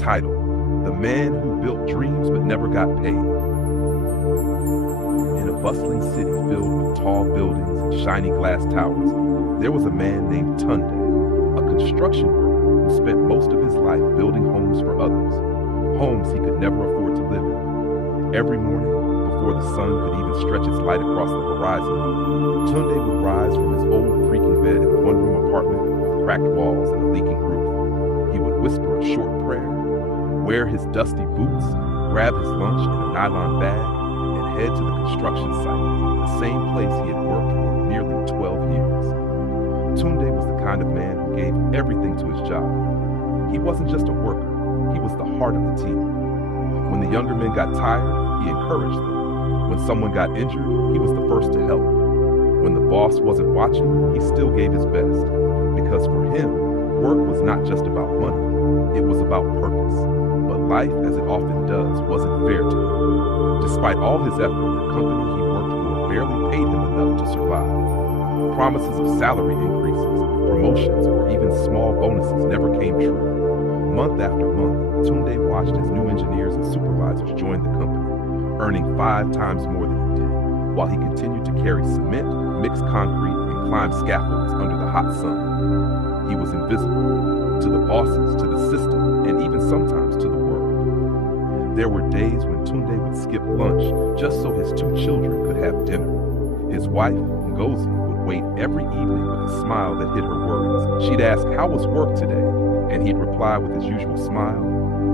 title, The Man Who Built Dreams But Never Got Paid. In a bustling city filled with tall buildings and shiny glass towers, there was a man named Tunde, a construction worker who spent most of his life building homes for others, homes he could never afford to live in. Every morning, before the sun could even stretch its light across the horizon, Tunde would rise from his old creaking bed in a one-room apartment with cracked walls and a leaking roof. He would whisper a short prayer, wear his dusty boots, grab his lunch in a nylon bag, and head to the construction site, the same place he had worked for nearly 12 years. Tunde was the kind of man who gave everything to his job. He wasn't just a worker, he was the heart of the team. When the younger men got tired, he encouraged them. When someone got injured, he was the first to help. When the boss wasn't watching, he still gave his best. Because for him, work was not just about money, it was about purpose. But life, as it often does, wasn't fair to him. Despite all his effort, the company he worked for barely paid him enough to survive. Promises of salary increases, promotions, or even small bonuses never came true. Month after month, Tunde watched as new engineers and supervisors joined the company, earning 5 times more than he did, while he continued to carry cement, mix concrete, and climb scaffolds under the hot sun. He was invisible to the bosses, to the system, and even sometimes to the world. There were days when Tunde would skip lunch just so his 2 children could have dinner. His wife, Ngozi, would wait every evening with a smile that hid her worries. She'd ask, "How was work today?" And he'd reply with his usual smile,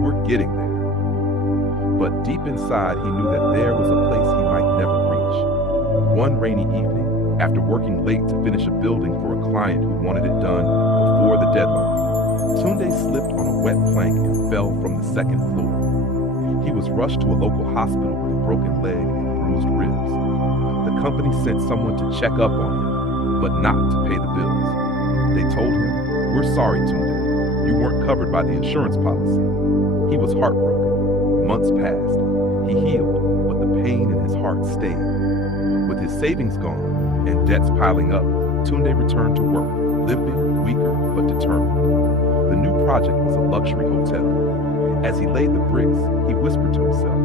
"We're getting there." But deep inside, he knew that there was a place he might never reach. One rainy evening, after working late to finish a building for a client who wanted it done before the deadline, Tunde slipped on a wet plank and fell from the 2nd floor. He was rushed to a local hospital with a broken leg and bruised ribs. The company sent someone to check up on him, but not to pay the bills. They told him, "We're sorry, Tunde. You weren't covered by the insurance policy." He was heartbroken. Months passed. He healed, but the pain in his heart stayed. With his savings gone and debts piling up, Tunde returned to work, limping, weaker, but determined. The new project was a luxury hotel. As he laid the bricks, he whispered to himself,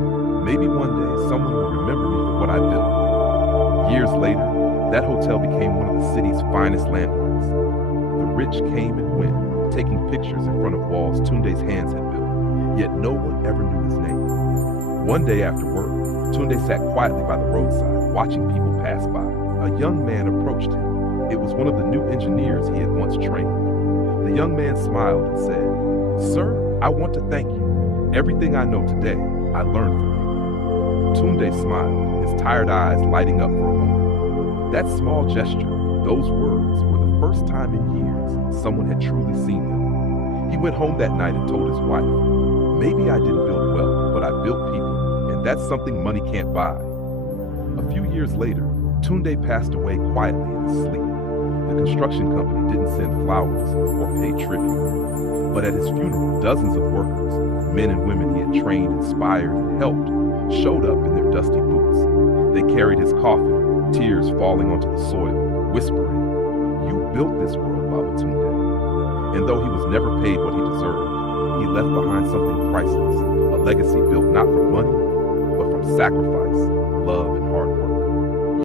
"Maybe one day someone will remember me for what I built." Years later, that hotel became one of the city's finest landmarks. The rich came and went, taking pictures in front of walls Tunde's hands had built, yet no one ever knew his name. One day after work, Tunde sat quietly by the roadside, watching people pass by. A young man approached him. It was one of the new engineers he had once trained. The young man smiled and said, "Sir, I want to thank you. Everything I know today, I learned from you." Tunde smiled, his tired eyes lighting up for a moment. That small gesture, those words, were the first time in years someone had truly seen him. He went home that night and told his wife, "Maybe I didn't build wealth, but I built people, and that's something money can't buy." A few years later, Tunde passed away quietly in his sleep. The construction company didn't send flowers or pay tribute. But at his funeral, dozens of workers, men and women he had trained, inspired, and helped, showed up in their dusty boots. They carried his coffin, tears falling onto the soil, whispering, "You built this world, Baba Tunde." And though he was never paid what he deserved, he left behind something priceless, a legacy built not from money, but from sacrifice, love, and hard work.